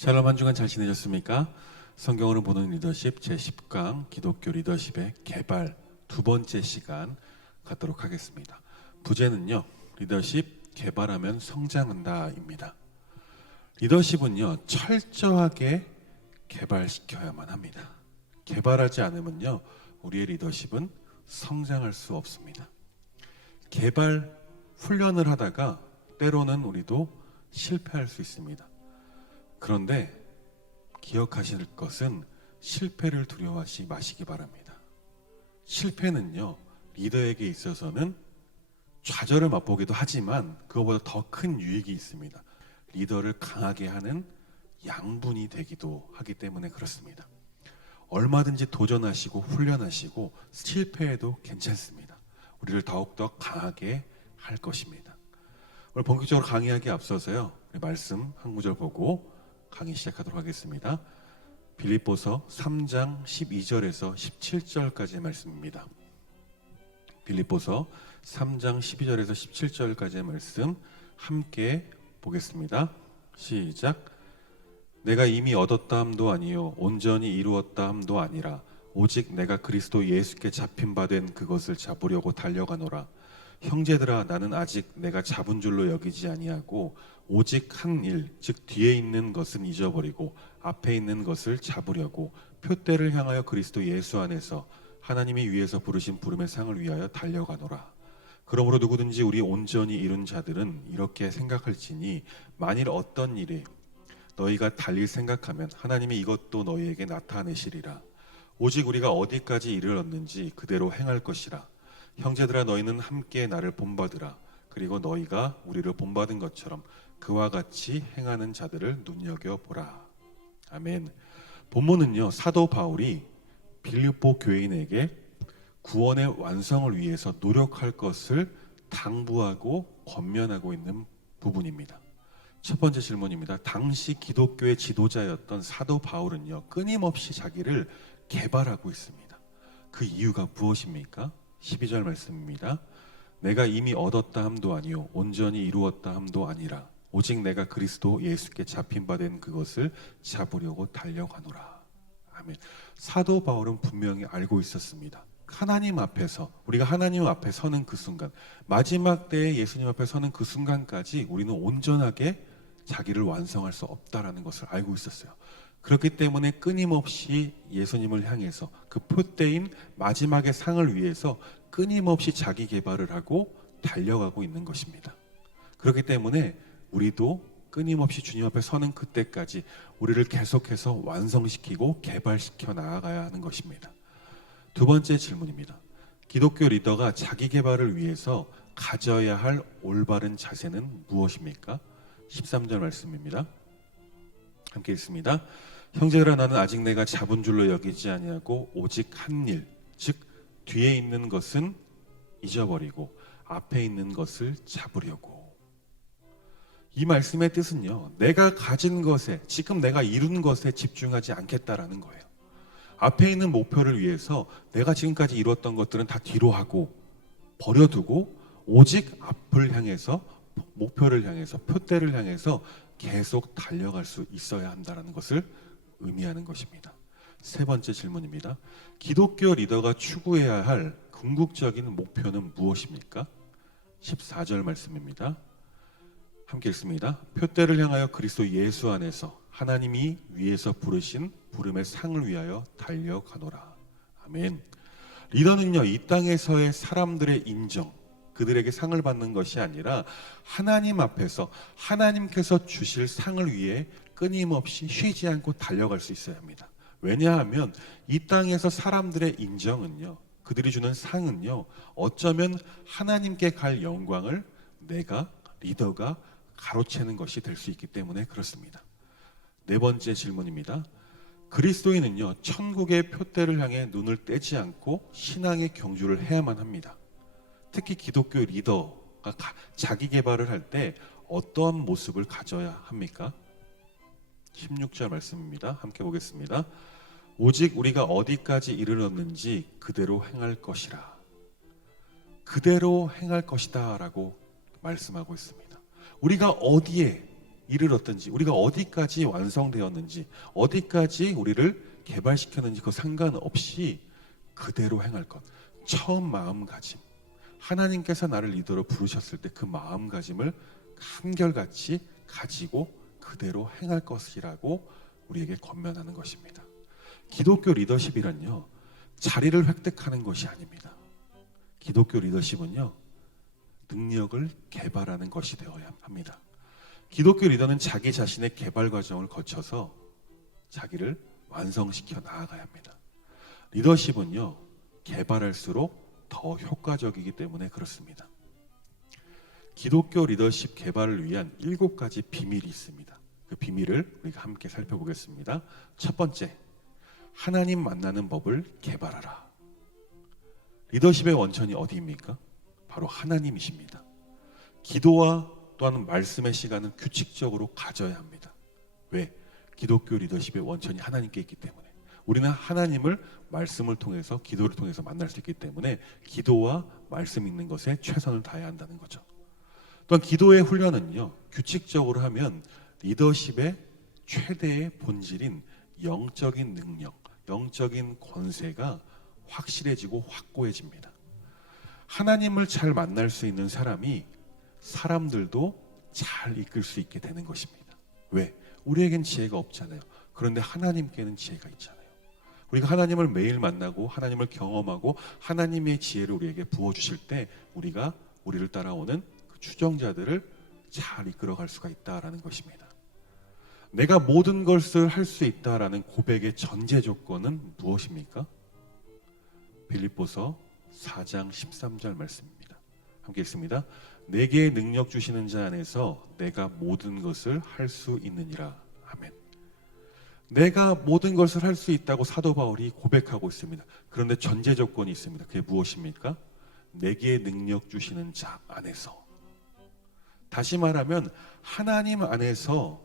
샬롬 한 주간 잘 지내셨습니까? 성경으로 보는 리더십 제10강 기독교 리더십의 개발 두 번째 시간 갖도록 하겠습니다. 부제는요, 리더십 개발하면 성장한다입니다. 리더십은요, 철저하게 개발시켜야만 합니다. 개발하지 않으면요, 우리의 리더십은 성장할 수 없습니다. 개발 훈련을 하다가 때로는 우리도 실패할 수 있습니다. 그런데 기억하실 것은 실패를 두려워하지 마시기 바랍니다. 실패는요, 리더에게 있어서는 좌절을 맛보기도 하지만 그것보다 더 큰 유익이 있습니다. 리더를 강하게 하는 양분이 되기도 하기 때문에 그렇습니다. 얼마든지 도전하시고 훈련하시고 실패해도 괜찮습니다. 우리를 더욱더 강하게 할 것입니다. 오늘 본격적으로 강의하기 앞서서요, 우리 말씀 한 구절 보고 강의 시작하도록 하겠습니다. 빌립보서 3장 12절에서 17절까지의 말씀입니다. 빌립보서 3장 12절에서 17절까지의 말씀 함께 보겠습니다. 시작. 내가 이미 얻었다 함도 아니요 온전히 이루었다 함도 아니라 오직 내가 그리스도 예수께 잡힌 바 된 그것을 잡으려고 달려가노라. 형제들아, 나는 아직 내가 잡은 줄로 여기지 아니하고 오직 한 일, 즉 뒤에 있는 것은 잊어버리고 앞에 있는 것을 잡으려고 표대를 향하여 그리스도 예수 안에서 하나님이 위에서 부르신 부름의 상을 위하여 달려가노라. 그러므로 누구든지 우리 온전히 이룬 자들은 이렇게 생각할지니 만일 어떤 일에 너희가 달릴 생각하면 하나님이 이것도 너희에게 나타내시리라. 오직 우리가 어디까지 이르렀는지 그대로 행할 것이라. 형제들아, 너희는 함께 나를 본받으라. 그리고 너희가 우리를 본받은 것처럼 그와 같이 행하는 자들을 눈여겨보라. 아멘. 본문은요, 사도 바울이 빌립보 교인에게 구원의 완성을 위해서 노력할 것을 당부하고 권면하고 있는 부분입니다. 첫 번째 질문입니다. 당시 기독교의 지도자였던 사도 바울은요, 끊임없이 자기를 개발하고 있습니다. 그 이유가 무엇입니까? 12절 말씀입니다. 내가 이미 얻었다 함도 아니요 온전히 이루었다 함도 아니라 오직 내가 그리스도 예수께 잡힌 바 된 그것을 잡으려고 달려가노라. 아멘. 사도 바울은 분명히 알고 있었습니다. 하나님 앞에서, 우리가 하나님 앞에 서는 그 순간, 마지막 때에 예수님 앞에 서는 그 순간까지 우리는 온전하게 자기를 완성할 수 없다라는 것을 알고 있었어요. 그렇기 때문에 끊임없이 예수님을 향해서 그 표대인 마지막의 상을 위해서 끊임없이 자기 개발을 하고 달려가고 있는 것입니다. 그렇기 때문에 우리도 끊임없이 주님 앞에 서는 그때까지 우리를 계속해서 완성시키고 개발시켜 나아가야 하는 것입니다. 두 번째 질문입니다. 기독교 리더가 자기 개발을 위해서 가져야 할 올바른 자세는 무엇입니까? 13절 말씀입니다. 함께 읽습니다. 형제들아, 나는 아직 내가 잡은 줄로 여기지 아니하고 오직 한 일, 즉 뒤에 있는 것은 잊어버리고 앞에 있는 것을 잡으려고. 이 말씀의 뜻은요, 내가 가진 것에, 지금 내가 이룬 것에 집중하지 않겠다라는 거예요. 앞에 있는 목표를 위해서 내가 지금까지 이뤘던 것들은 다 뒤로 하고 버려두고 오직 앞을 향해서, 목표를 향해서, 표대를 향해서 계속 달려갈 수 있어야 한다는 것을 의미하는 것입니다. 세 번째 질문입니다. 기독교 리더가 추구해야 할 궁극적인 목표는 무엇입니까? 14절 말씀입니다. 함께 읽습니다. 표대를 향하여 그리스도 예수 안에서 하나님이 위에서 부르신 부름의 상을 위하여 달려가노라. 아멘. 리더는요, 이 땅에서의 사람들의 인정, 그들에게 상을 받는 것이 아니라 하나님 앞에서 하나님께서 주실 상을 위해 끊임없이 쉬지 않고 달려갈 수 있어야 합니다. 왜냐하면 이 땅에서 사람들의 인정은요, 그들이 주는 상은요, 어쩌면 하나님께 갈 영광을 내가, 리더가 가로채는 것이 될 수 있기 때문에 그렇습니다. 네 번째 질문입니다. 그리스도인은요, 천국의 표대를 향해 눈을 떼지 않고 신앙의 경주를 해야만 합니다. 특히 기독교 리더가 자기 개발을 할 때 어떠한 모습을 가져야 합니까? 16절 말씀입니다. 함께 보겠습니다. 오직 우리가 어디까지 이르렀는지 그대로 행할 것이라. 그대로 행할 것이다 라고 말씀하고 있습니다. 우리가 어디에 이르렀든지 우리가 어디까지 완성되었는지 어디까지 우리를 개발시켰는지 그 상관없이 그대로 행할 것. 처음 마음가짐, 하나님께서 나를 리더로 부르셨을 때 그 마음가짐을 한결같이 가지고 그대로 행할 것이라고 우리에게 권면하는 것입니다. 기독교 리더십이란요, 자리를 획득하는 것이 아닙니다. 기독교 리더십은요, 능력을 개발하는 것이 되어야 합니다. 기독교 리더는 자기 자신의 개발 과정을 거쳐서 자기를 완성시켜 나아가야 합니다. 리더십은요, 개발할수록 더 효과적이기 때문에 그렇습니다. 기독교 리더십 개발을 위한 7가지 비밀이 있습니다. 그 비밀을 우리가 함께 살펴보겠습니다. 첫 번째, 하나님 만나는 법을 개발하라. 리더십의 원천이 어디입니까? 바로 하나님이십니다. 기도와 또한 말씀의 시간은 규칙적으로 가져야 합니다. 왜? 기독교 리더십의 원천이 하나님께 있기 때문에. 우리는 하나님을 말씀을 통해서, 기도를 통해서 만날 수 있기 때문에 기도와 말씀 있는 것에 최선을 다해야 한다는 거죠. 또한 기도의 훈련은요, 규칙적으로 하면 리더십의 최대의 본질인 영적인 능력, 영적인 권세가 확실해지고 확고해집니다. 하나님을 잘 만날 수 있는 사람이 사람들도 잘 이끌 수 있게 되는 것입니다. 왜? 우리에겐 지혜가 없잖아요. 그런데 하나님께는 지혜가 있잖아요. 우리가 하나님을 매일 만나고 하나님을 경험하고 하나님의 지혜를 우리에게 부어주실 때 우리가 우리를 따라오는 그 추종자들을 잘 이끌어갈 수가 있다라는 것입니다. 내가 모든 것을 할 수 있다라는 고백의 전제 조건은 무엇입니까? 빌립보서 4장 13절 말씀입니다. 함께 읽습니다. 내게 능력 주시는 자 안에서 내가 모든 것을 할 수 있느니라. 아멘. 내가 모든 것을 할 수 있다고 사도 바울이 고백하고 있습니다. 그런데 전제 조건이 있습니다. 그게 무엇입니까? 내게 능력 주시는 자 안에서. 다시 말하면 하나님 안에서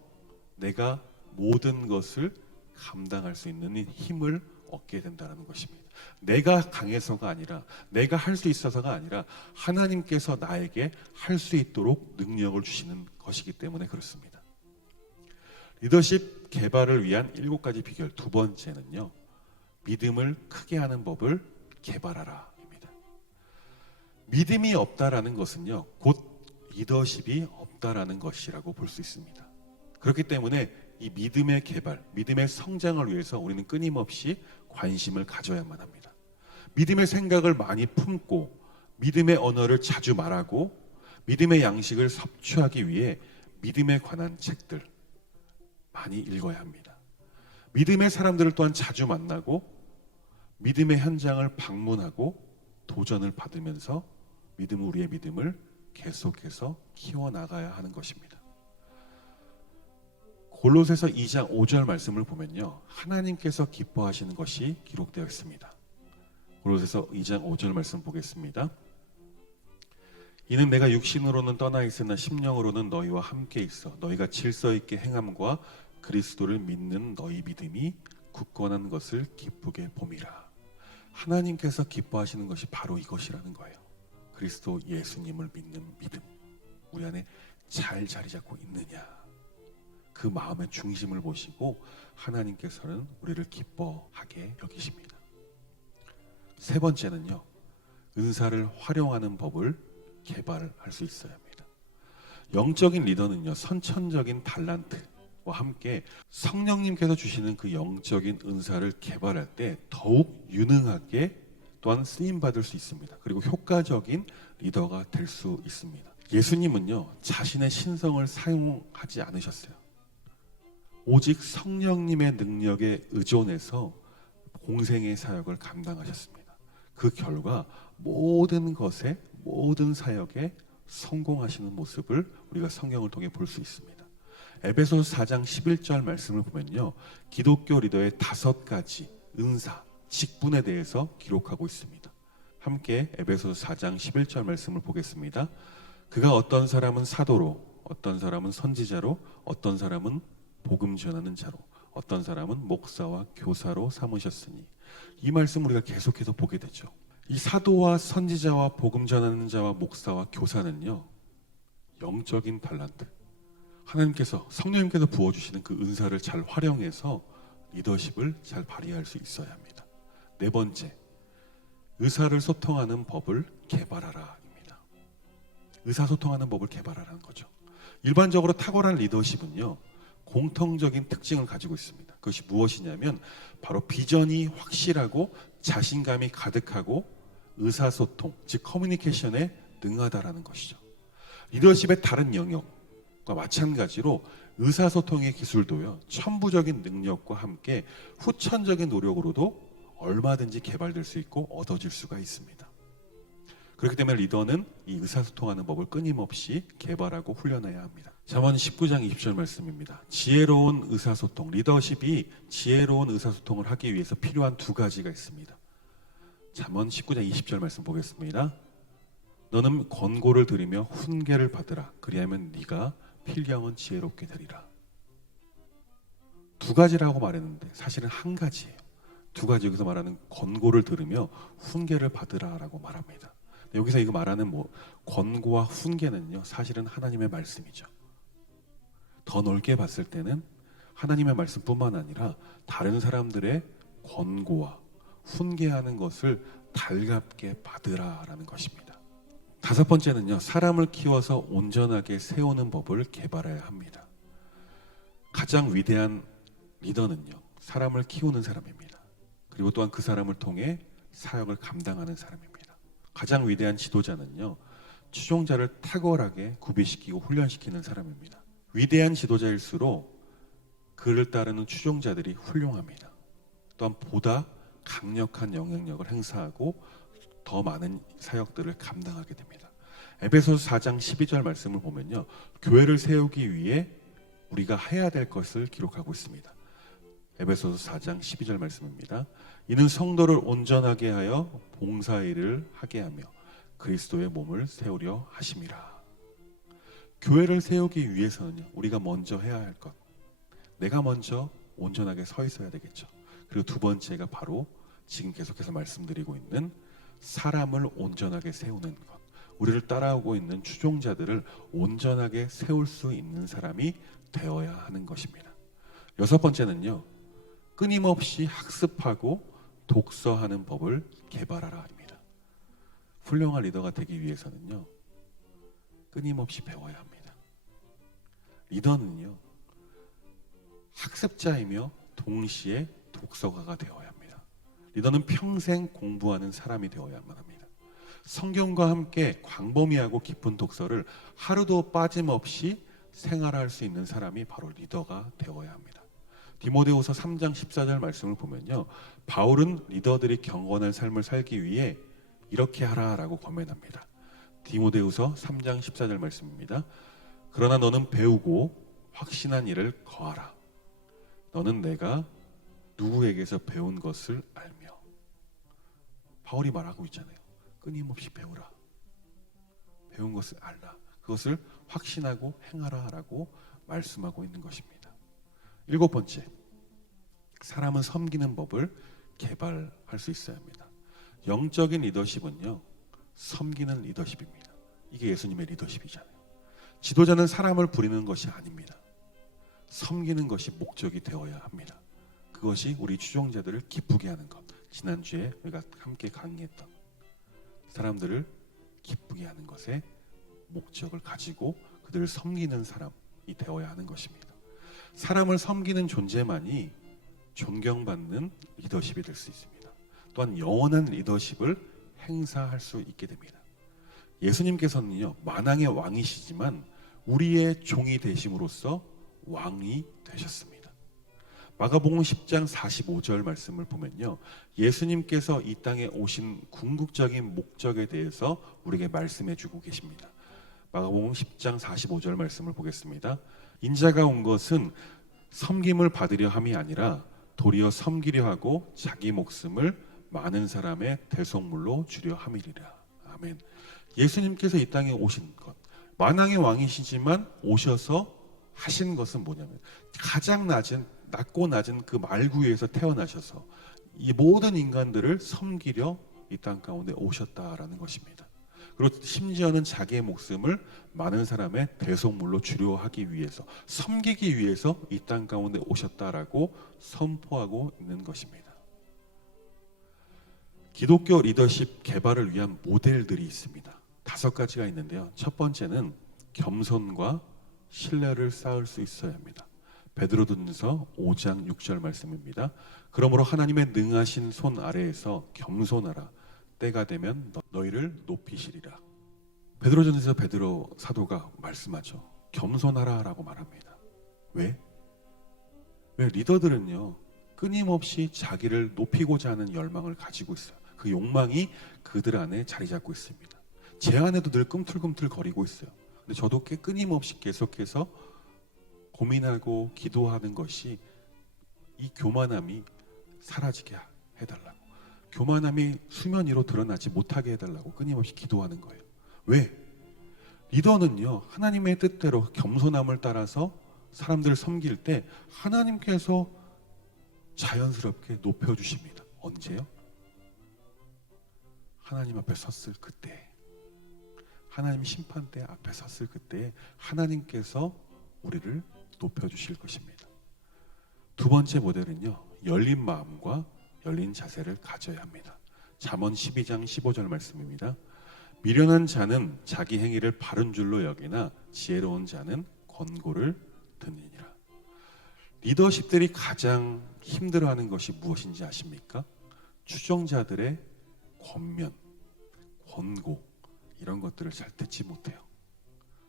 내가 모든 것을 감당할 수 있는 힘을 얻게 된다는 것입니다. 내가 강해서가 아니라, 내가 할 수 있어서가 아니라 하나님께서 나에게 할 수 있도록 능력을 주시는 것이기 때문에 그렇습니다. 리더십 개발을 위한 7가지 비결, 두 번째는요, 믿음을 크게 하는 법을 개발하라 입니다. 믿음이 없다라는 것은요, 곧 리더십이 없다라는 것이라고 볼 수 있습니다. 그렇기 때문에 이 믿음의 개발, 믿음의 성장을 위해서 우리는 끊임없이 관심을 가져야만 합니다. 믿음의 생각을 많이 품고 믿음의 언어를 자주 말하고 믿음의 양식을 섭취하기 위해 믿음에 관한 책들 많이 읽어야 합니다. 믿음의 사람들을 또한 자주 만나고 믿음의 현장을 방문하고 도전을 받으면서 우리의 믿음을 계속해서 키워나가야 하는 것입니다. 골로새서 2장 5절 말씀을 보면요, 하나님께서 기뻐하시는 것이 기록되어 있습니다. 골로새서 2장 5절 말씀 보겠습니다. 이는 내가 육신으로는 떠나 있으나 심령으로는 너희와 함께 있어 너희가 질서 있게 행함과 그리스도를 믿는 너희 믿음이 굳건한 것을 기쁘게 봄이라. 하나님께서 기뻐하시는 것이 바로 이것이라는 거예요. 그리스도 예수님을 믿는 믿음, 우리 안에 잘 자리 잡고 있느냐, 그 마음의 중심을 보시고 하나님께서는 우리를 기뻐하게 여기십니다. 세 번째는요, 은사를 활용하는 법을 개발할 수 있어야 합니다. 영적인 리더는요, 선천적인 달란트와 함께 성령님께서 주시는 그 영적인 은사를 개발할 때 더욱 유능하게 또한 쓰임받을 수 있습니다. 그리고 효과적인 리더가 될 수 있습니다. 예수님은요, 자신의 신성을 사용하지 않으셨어요. 오직 성령님의 능력에 의존해서 공생의 사역을 감당하셨습니다. 그 결과 모든 것에, 모든 사역에 성공하시는 모습을 우리가 성경을 통해 볼 수 있습니다. 에베소서 4장 11절 말씀을 보면요, 기독교 리더의 5가지 은사, 직분에 대해서 기록하고 있습니다. 함께 에베소서 4장 11절 말씀을 보겠습니다. 그가 어떤 사람은 사도로, 어떤 사람은 선지자로, 어떤 사람은 복음 전하는 자로, 어떤 사람은 목사와 교사로 삼으셨으니. 이 말씀 우리가 계속해서 보게 되죠. 이 사도와 선지자와 복음 전하는 자와 목사와 교사는요, 영적인 달란트, 하나님께서 성령님께서 부어주시는 그 은사를 잘 활용해서 리더십을 잘 발휘할 수 있어야 합니다. 네 번째, 의사를 소통하는 법을 개발하라입니다. 의사소통하는 법을 개발하라는 거죠. 일반적으로 탁월한 리더십은요, 공통적인 특징을 가지고 있습니다. 그것이 무엇이냐면 바로 비전이 확실하고 자신감이 가득하고 의사소통, 즉 커뮤니케이션에 능하다라는 것이죠. 리더십의 다른 영역과 마찬가지로 의사소통의 기술도요, 천부적인 능력과 함께 후천적인 노력으로도 얼마든지 개발될 수 있고 얻어질 수가 있습니다. 그렇기 때문에 리더는 이 의사소통하는 법을 끊임없이 개발하고 훈련해야 합니다. 잠언 19장 20절 말씀입니다. 지혜로운 의사소통, 리더십이 지혜로운 의사소통을 하기 위해서 필요한 두 가지가 있습니다. 잠언 19장 20절 말씀 보겠습니다. 너는 권고를 들으며 훈계를 받으라. 그리하면 네가 필경은 지혜롭게 되리라. 두 가지라고 말했는데 사실은 한 가지예요. 두 가지, 여기서 말하는 권고를 들으며 훈계를 받으라라고 말합니다. 여기서 이거 말하는 권고와 훈계는요, 사실은 하나님의 말씀이죠. 더 넓게 봤을 때는 하나님의 말씀뿐만 아니라 다른 사람들의 권고와 훈계하는 것을 달갑게 받으라라는 것입니다. 다섯 번째는요, 사람을 키워서 온전하게 세우는 법을 개발해야 합니다. 가장 위대한 리더는요, 사람을 키우는 사람입니다. 그리고 또한 그 사람을 통해 사역을 감당하는 사람입니다. 가장 위대한 지도자는요, 추종자를 탁월하게 구비시키고 훈련시키는 사람입니다. 위대한 지도자일수록 그를 따르는 추종자들이 훌륭합니다. 또한 보다 강력한 영향력을 행사하고 더 많은 사역들을 감당하게 됩니다. 에베소서 4장 12절 말씀을 보면요, 교회를 세우기 위해 우리가 해야 될 것을 기록하고 있습니다. 에베소서 4장 12절 말씀입니다. 이는 성도를 온전하게 하여 봉사일을 하게 하며 그리스도의 몸을 세우려 하심이라. 교회를 세우기 위해서는요, 우리가 먼저 해야 할 것, 내가 먼저 온전하게 서 있어야 되겠죠. 그리고 두 번째가 바로 지금 계속해서 말씀드리고 있는 사람을 온전하게 세우는 것, 우리를 따라오고 있는 추종자들을 온전하게 세울 수 있는 사람이 되어야 하는 것입니다. 여섯 번째는요, 끊임없이 학습하고 독서하는 법을 개발하라입니다. 훌륭한 리더가 되기 위해서는요, 끊임없이 배워야 합니다. 리더는요, 학습자이며 동시에 독서가가 되어야 합니다. 리더는 평생 공부하는 사람이 되어야만 합니다. 성경과 함께 광범위하고 깊은 독서를 하루도 빠짐없이 생활할 수 있는 사람이 바로 리더가 되어야 합니다. 디모데후서 3장 14절 말씀을 보면요, 바울은 리더들이 경건한 삶을 살기 위해 이렇게 하라라고 권면합니다. 디모데후서 3장 14절 말씀입니다. 그러나 너는 배우고 확신한 일을 거하라. 너는 내가 누구에게서 배운 것을 알며. 바울이 말하고 있잖아요. 끊임없이 배우라. 배운 것을 알라. 그것을 확신하고 행하라라고 말씀하고 있는 것입니다. 일곱 번째, 사람은 섬기는 법을 개발할 수 있어야 합니다. 영적인 리더십은요, 섬기는 리더십입니다. 이게 예수님의 리더십이잖아요. 지도자는 사람을 부리는 것이 아닙니다. 섬기는 것이 목적이 되어야 합니다. 그것이 우리 추종자들을 기쁘게 하는 것. 지난주에 우리가 함께 강의했던 사람들을 기쁘게 하는 것에 목적을 가지고 그들을 섬기는 사람이 되어야 하는 것입니다. 사람을 섬기는 존재만이 존경받는 리더십이 될 수 있습니다. 또한 영원한 리더십을 행사할 수 있게 됩니다. 예수님께서는요, 만왕의 왕이시지만 우리의 종이 되심으로써 왕이 되셨습니다. 마가복음 10장 45절 말씀을 보면요, 예수님께서 이 땅에 오신 궁극적인 목적에 대해서 우리에게 말씀해 주고 계십니다. 마가복음 10장 45절 말씀을 보겠습니다. 인자가 온 것은 섬김을 받으려 함이 아니라 도리어 섬기려 하고 자기 목숨을 많은 사람의 대속물로 주려 함이리라. 아멘. 예수님께서 이 땅에 오신 것, 만왕의 왕이시지만 오셔서 하신 것은 뭐냐면 가장 낮고 낮은 그 말구 위에서 태어나셔서 이 모든 인간들을 섬기려 이 땅 가운데 오셨다라는 것입니다. 그리고 심지어는 자기의 목숨을 많은 사람의 대속물로 주려 하기 위해서, 섬기기 위해서 이 땅 가운데 오셨다라고 선포하고 있는 것입니다. 기독교 리더십 개발을 위한 모델들이 있습니다. 5가지가 있는데요. 첫 번째는 겸손과 신뢰를 쌓을 수 있어야 합니다. 베드로전서 5장 6절 말씀입니다. 그러므로 하나님의 능하신 손 아래에서 겸손하라. 때가 되면 너희를 높이시리라. 베드로전서에서 베드로 사도가 말씀하죠. 겸손하라라고 말합니다. 왜? 리더들은요, 끊임없이 자기를 높이고자 하는 열망을 가지고 있어요. 그 욕망이 그들 안에 자리 잡고 있습니다. 제 안에도 늘 꿈틀꿈틀 거리고 있어요. 근데 저도 끊임없이 계속해서 고민하고 기도하는 것이 이 교만함이 사라지게 해달라고, 교만함이 수면 위로 드러나지 못하게 해달라고 끊임없이 기도하는 거예요. 왜? 리더는요, 하나님의 뜻대로 겸손함을 따라서 사람들을 섬길 때 하나님께서 자연스럽게 높여주십니다. 언제요? 하나님 앞에 섰을 그때, 하나님 심판대 앞에 섰을 그때 하나님께서 우리를 높여주실 것입니다. 두 번째 모델은요, 열린 마음과 열린 자세를 가져야 합니다. 잠언 12장 15절 말씀입니다. 미련한 자는 자기 행위를 바른 줄로 여기나 지혜로운 자는 권고를 듣느니라. 리더십들이 가장 힘들어하는 것이 무엇인지 아십니까? 추종자들의 권면, 권고, 이런 것들을 잘 듣지 못해요.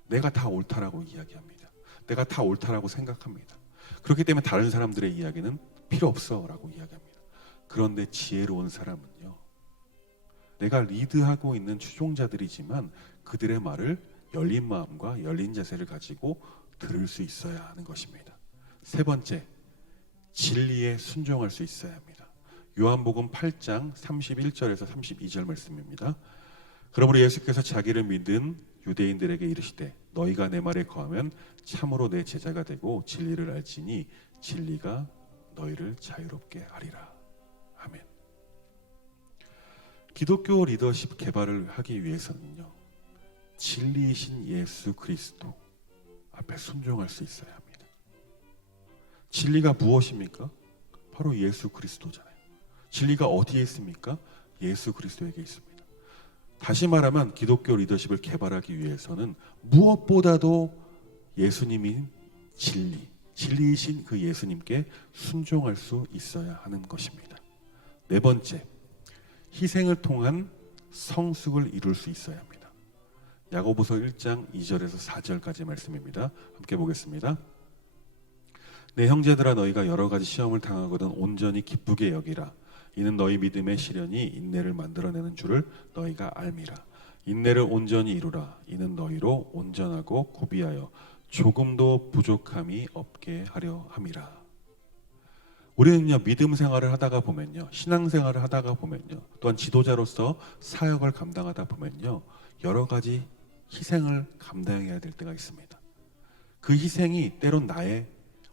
내가 다 옳다라고 이야기합니다. 내가 다 옳다라고 생각합니다. 그렇기 때문에 다른 사람들의 이야기는 필요 없어라고 이야기합니다. 그런데 지혜로운 사람은요, 내가 리드하고 있는 추종자들이지만 그들의 말을 열린 마음과 열린 자세를 가지고 들을 수 있어야 하는 것입니다. 세 번째, 진리에 순종할 수 있어야 합니다. 요한복음 8장 31절에서 32절 말씀입니다. 그러므로 예수께서 자기를 믿은 유대인들에게 이르시되 너희가 내 말에 거하면 참으로 내 제자가 되고 진리를 알지니 진리가 너희를 자유롭게 하리라. 아멘. 기독교 리더십 개발을 하기 위해서는요, 진리이신 예수 그리스도 앞에 순종할 수 있어야 합니다. 진리가 무엇입니까? 바로 예수 그리스도잖아요. 진리가 어디에 있습니까? 예수 그리스도에게 있습니다. 다시 말하면 기독교 리더십을 개발하기 위해서는 무엇보다도 예수님이 진리이신 그 예수님께 순종할 수 있어야 하는 것입니다. 네 번째, 희생을 통한 성숙을 이룰 수 있어야 합니다. 야고보서 1장 2절에서 4절까지 말씀입니다. 함께 보겠습니다. 내 형제들아, 너희가 여러 가지 시험을 당하거든 온전히 기쁘게 여기라. 이는 너희 믿음의 시련이 인내를 만들어내는 줄을 너희가 알미라. 인내를 온전히 이루라. 이는 너희로 온전하고 구비하여 조금도 부족함이 없게 하려 함이라. 우리는요, 믿음 생활을 하다가 보면요, 신앙 생활을 하다가 보면요, 또한 지도자로서 사역을 감당하다 보면요, 여러 가지 희생을 감당해야 될 때가 있습니다. 그 희생이 때론 나의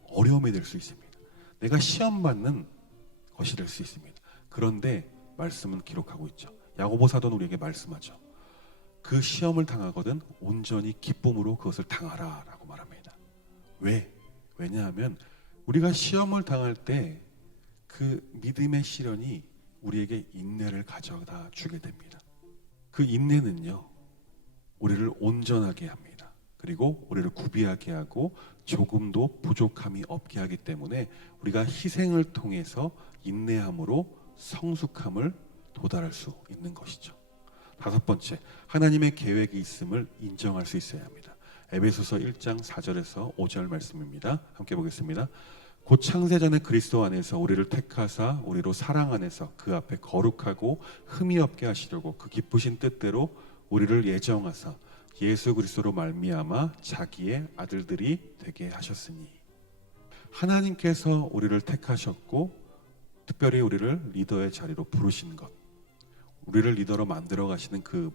어려움이 될 수 있습니다. 내가 시험받는 것이 될 수 있습니다. 그런데 말씀은 기록하고 있죠. 야고보 사도는 우리에게 말씀하죠. 그 시험을 당하거든 온전히 기쁨으로 그것을 당하라 라고 말합니다. 왜? 왜냐하면 우리가 시험을 당할 때 그 믿음의 시련이 우리에게 인내를 가져다 주게 됩니다. 그 인내는요, 우리를 온전하게 합니다. 그리고 우리를 구비하게 하고 조금도 부족함이 없게 하기 때문에 우리가 희생을 통해서 인내함으로 성숙함을 도달할 수 있는 것이죠. 다섯 번째, 하나님의 계획이 있음을 인정할 수 있어야 합니다. 에베소서 1장 4절에서 5절 말씀입니다. 함께 보겠습니다. 곧 창세전에 그리스도 안에서 우리를 택하사 우리로 사랑 안에서 그 앞에 거룩하고 흠이 없게 하시려고 그 기쁘신 뜻대로 우리를 예정하사 예수 그리스도로 말미암아 자기의 아들들이 되게 하셨으니. 하나님께서 우리를 택하셨고 특별히 우리를 리더의 자리로 부르신 것, 우리를 리더로 만들어 가시는 그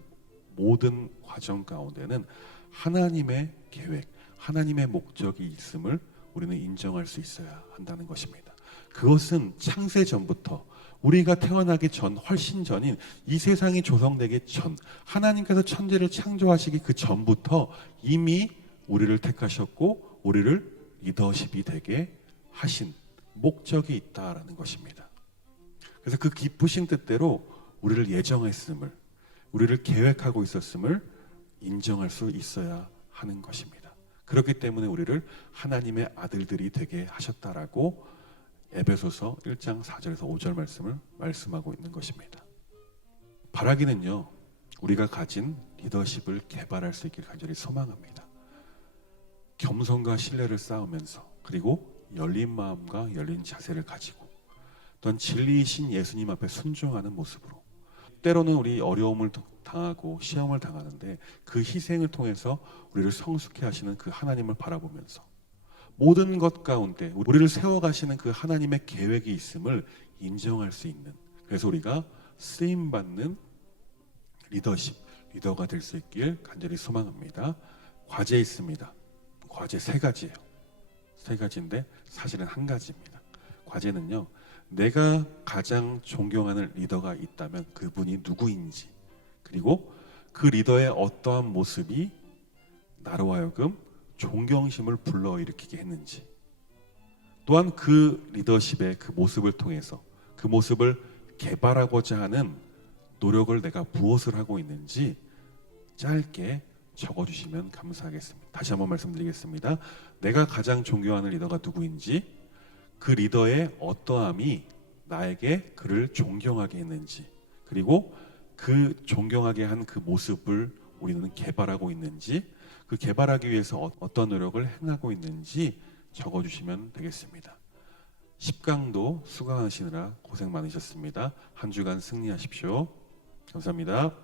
모든 과정 가운데는 하나님의 계획, 하나님의 목적이 있음을 우리는 인정할 수 있어야 한다는 것입니다. 그것은 창세 전부터 우리가 태어나기 전, 훨씬 전인 이 세상이 조성되기 전, 하나님께서 천지를 창조하시기 그 전부터 이미 우리를 택하셨고 우리를 리더십이 되게 하신 목적이 있다라는 것입니다. 그래서 그 기쁘신 뜻대로 우리를 예정했음을, 우리를 계획하고 있었음을 인정할 수 있어야 하는 것입니다. 그렇기 때문에 우리를 하나님의 아들들이 되게 하셨다라고 에베소서 1장 4절에서 5절 말씀을 말씀하고 있는 것입니다. 바라기는요, 우리가 가진 리더십을 개발할 수 있길 간절히 소망합니다. 겸손과 신뢰를 쌓으면서, 그리고 열린 마음과 열린 자세를 가지고, 또한 진리이신 예수님 앞에 순종하는 모습으로, 때로는 우리 어려움을 당하고 시험을 당하는데 그 희생을 통해서 우리를 성숙해 하시는 그 하나님을 바라보면서 모든 것 가운데 우리를 세워가시는 그 하나님의 계획이 있음을 인정할 수 있는, 그래서 우리가 쓰임받는 리더십, 리더가 될 수 있길 간절히 소망합니다. 과제 있습니다. 과제 3가지예요. 3가지인데 사실은 1가지입니다. 과제는요, 내가 가장 존경하는 리더가 있다면 그분이 누구인지, 그리고 그 리더의 어떠한 모습이 나로 하여금 존경심을 불러일으키게 했는지, 또한 그 리더십의 그 모습을 통해서 그 모습을 개발하고자 하는 노력을 내가 무엇을 하고 있는지 짧게 적어주시면 감사하겠습니다. 다시 한번 말씀드리겠습니다. 내가 가장 존경하는 리더가 누구인지, 그 리더의 어떠함이 나에게 그를 존경하게 했는지, 그리고 그 존경하게 한 그 모습을 우리는 개발하고 있는지, 그 개발하기 위해서 어떤 노력을 행하고 있는지 적어주시면 되겠습니다. 10강도 수강하시느라 고생 많으셨습니다. 한 주간 승리하십시오. 감사합니다.